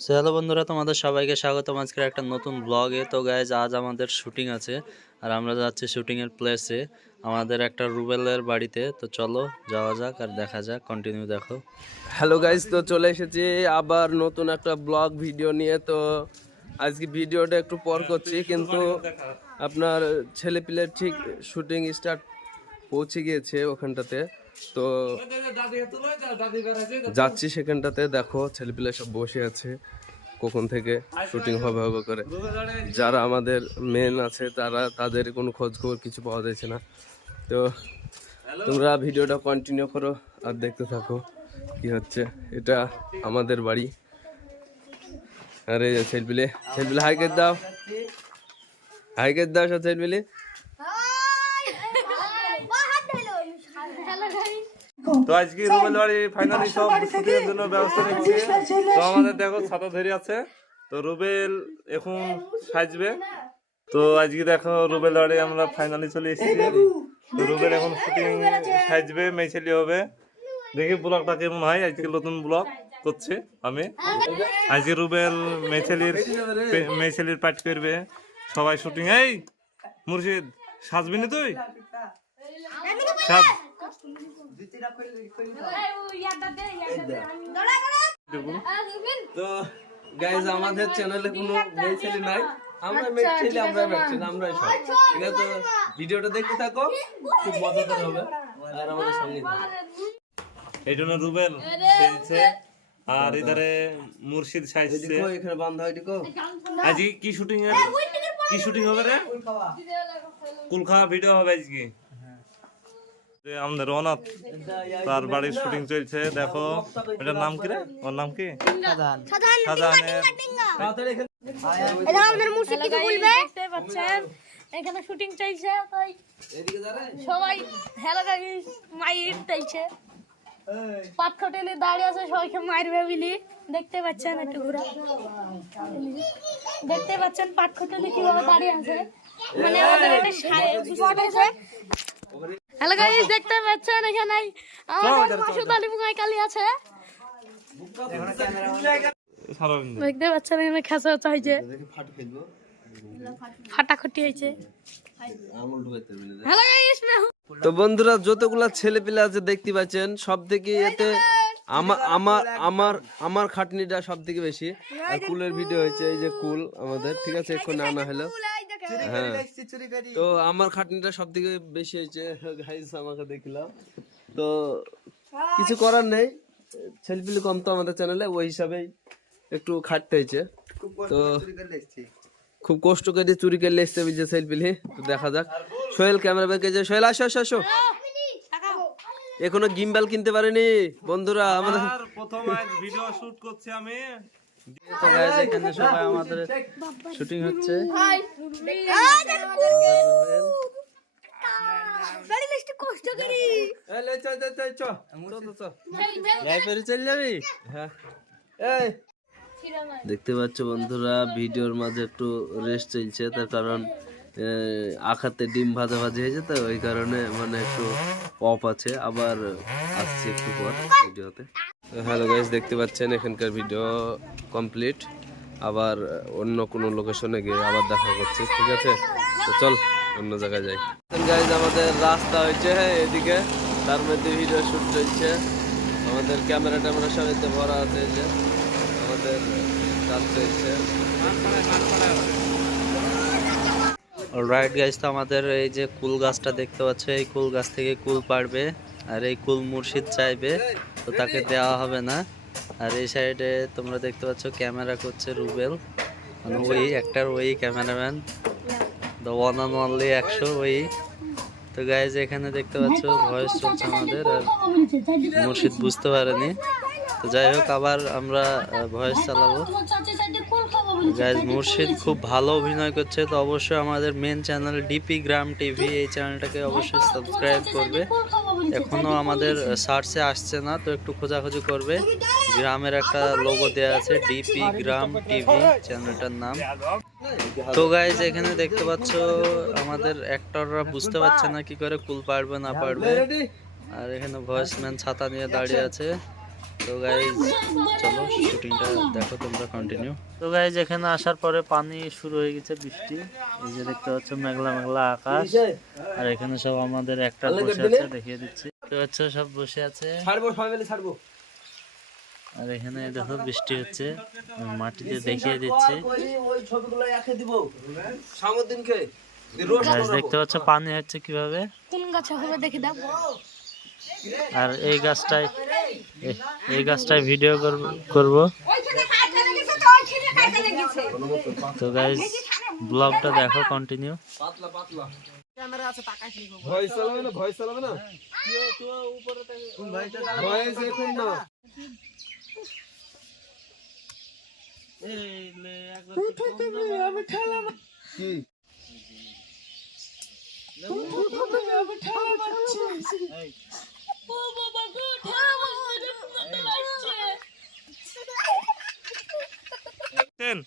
Hello বন্ধুরা, তোমাদের সবাইকে স্বাগতম আজকের একটা নতুন ব্লগে। তো গাইজ, আজ আমাদের শুটিং আছে আর আমরা যাচ্ছি শুটিংয়ের প্লেসে, আমাদের একটা রুবেলের বাড়িতে। তো চলো যাওয়া যাক আর দেখা যাক, কন্টিনিউ দেখো। হ্যালো গাইস, তো চলে এসেছি আবার নতুন একটা ব্লগ ভিডিও নিয়ে। তো আজকে ভিডিওটা একটু পর করছি, কিন্তু আপনার ছেলেপিলের ঠিক শুটিং স্টার্ট পৌঁছে গিয়েছে ওখানটাতে। তো যাচ্ছি সেখানটাতে, দেখো ছেলেপিলে সব বসে আছে, কখন থেকে শুটিং হবে হবে করে। যারা আমাদের মেন আছে তাদের কোনো খোঁজ খবর কিছু পাওয়া যাচ্ছে না। তো তোমরা ভিডিওটা কন্টিনিউ করো আর দেখতে থাকো কি হচ্ছে। এটা আমাদের বাড়ি। আরে ছেলেপিলে হাইকে দাও, সব ছেলেপিলে। তো আজকে রুবেল বাড়ি ফাইনালি সব শুটিংয়ের জন্য ব্যবস্থা নিচ্ছি। তো আমাদের দেখো ছাতা ধরে আছে, তো রুবেল এখন সাজবে। তো আজকে দেখো রুবেল বাড়ি আমরা ফাইনালি চলে এসেছি। তো রুবেল এখন শুটিং সাজবে, মেয়েছেলি হবে। দেখি ব্লগটা কেমন হয়। আজকে নতুন ব্লগ করছে আমি। আজকে রুবেল মেয়েছেলির পাঠ করবে, সবাই শুটিং। এই মুর্শিদ, সাজবি না তুই? সাজ। তো গাইজ, আমাদের চ্যানেলে কোনো মেয়ে ছেলে নাই, আমরা মেয়ে ছেলে, আমরাই সব। ঠিক আছে, তো ভিডিওটা দেখতে থাকো, খুব মজাদার হবে আর আমাদের সঙ্গে থাকো। এই জন্য রুবেল সেজছে আর এধারে মুর্শিদ সাজছে। এখানে বান্ধা হয় দেখো। আজকে কি শুটিং হবে রে? কুলখা ভিডিও হবে আজকে। আমাদের অনাথ, তার বাড়ির শুটিং চলছে। দেখো এটার নাম কি রে? ওর নাম কি? শাহজাহানের। এখানে শুটিং চাইছে, তাই সবাই হ্যালো গাইস মাইর চাইছে। পাট হোটেলে দাঁড়িয়ে আছে, সবাইকে মারবে বিলি। দেখতে পাচ্ছেন, একটু ঘোরা দেখতে পাচ্ছেন পাট হোটেলে কিভাবে দাঁড়িয়ে আছে। মানে আমাদের একটা স্পট আছে। হ্যালো গাইস, দেখতে পাচ্ছেন এখানে আমাদের মাসুদ আলী মুগাই কালী আছে। দেখতে পাচ্ছেন এখানে খেসা হয়েছে, ফাটাখুটি হয়েছে। হ্যালো গাইস, তো বন্ধুরা, যতগুলা ছেলে পেলে আছে দেখতে পাচ্ছেন, সব থেকে এতে আমার খাটনিটা সব থেকে বেশি। আর কুলের ভিডিও হয়েছে, এই যে কুল আমাদের, ঠিক আছে, এক্ষুনি আনা হলো। হ্যাঁ, তো আমার খাটনিটা সব থেকে বেশি হয়েছে গাইস, আমাকে দেখলাম। তো কিছু করার নেই, ছেলেপিলে কম তো আমাদের চ্যানেলে, ওই হিসাবেই একটু খাটতে হয়েছে। তো খুব কষ্ট করে চুরি করে এসছে বুঝছে ছেলেপিলে। তো দেখা যাক। সোহেল ক্যামেরা ব্যাগে যে, সোহেল আসো আসো আসো। এখনো গিম্বাল কিনতে পারেনি বন্ধুরা আমাদের। প্রথম আজ ভিডিও শুট করছি আমি। তো গাইজ, এখানে সবাই আমাদের শুটিং হচ্ছে। চলে যাবি? হ্যাঁ, এই দেখতে পাচ্ছ বন্ধুরা, ভিডিওর মাঝে একটু রেস্ট চলছে, তার কারণ আখাতে ডিম ভাজা হয়েছে, তো ওই কারণে মানে একটু অফ আছে। আবার আসছে একটু পর ভিডিওতে। হ্যালো গাইস, দেখতে পাচ্ছেন এখানকার ভিডিও কমপ্লিট। আবার অন্য কোনো লোকেশনে গিয়ে আবার দেখা করছি, ঠিক আছে। তো চল অন্য জায়গায় যাই। গাইস, আমাদের রাস্তা হয়েছে এদিকে, তার মধ্যে ভিডিও শুট চলছে। আমাদের ক্যামেরা ট্যামেরা সব এতে ভরা আছে, এই যে আমাদের কাজ চলছে। অলরাইট গাইজ, তো আমাদের এই যে কুল গাছটা দেখতে পাচ্ছ, এই কুল গাছ থেকে কুল পাড়বে আর এই কুল মুর্শিদ চাইবে, তো তাকে দেওয়া হবে না। আর এই সাইডে তোমরা দেখতে পাচ্ছ ক্যামেরা করছে রুবেল, মানে ওই cameraman, the one and only 100 ওই। তো গাইজ, এখানে দেখতে পাচ্ছ ভয়েস চলছে আমাদের, আর মুর্শিদ বুঝতে পারেনি। তো যাই হোক, আবার আমরা ভয়েস চালাবো। গাইজ, মুর্শিদ খুব ভালো অভিনয় করছে। তো অবশ্যই আমাদের মেন চ্যানেল ডিপি গ্রাম টিভি, এই চ্যানেলটাকে অবশ্যই সাবস্ক্রাইব করবে। এখনো আমাদের সার্চে আসছে না, তো একটু খোঁজাখুঁজি করবে। গ্রামের একটা লোগো দেওয়া আছে, ডিপি গ্রাম টিভি চ্যানেলটার নাম। তো গাইজ, এখানে দেখতে পাচ্ছ আমাদের অ্যাক্টররা বুঝতে পারছে না কি করে কুল পারবে না পারবে। আর এখানে ভয়েসম্যান ছাতা নিয়ে দাঁড়িয়ে আছে। তো গাইজ চলো শুটিংটা দেখো তোমরা কন্টিনিউ। তো গাইজ এখানে আসার পরে পানি শুরু হয়ে গেছে, বৃষ্টি। এই যে দেখতে পাচ্ছ মেঘলা মেঘলা আকাশ, আর এখানে সব আমাদের একটা বসে আছে, দেখিয়ে দিচ্ছি। দেখতে পাচ্ছ সব বসে আছে, আর এখানে দেখো বৃষ্টি হচ্ছে, মাটিতে দেখিয়ে দিচ্ছি। গাছ দেখতে পাচ্ছ পানি হচ্ছে কিভাবে, কোন গাছে হবে দেখি দাও। আর এই গাছটায় ভিডিও করব। তো গাইজ ব্লগটা দেখো কন্টিনিউ। ও বাবা গো, টেন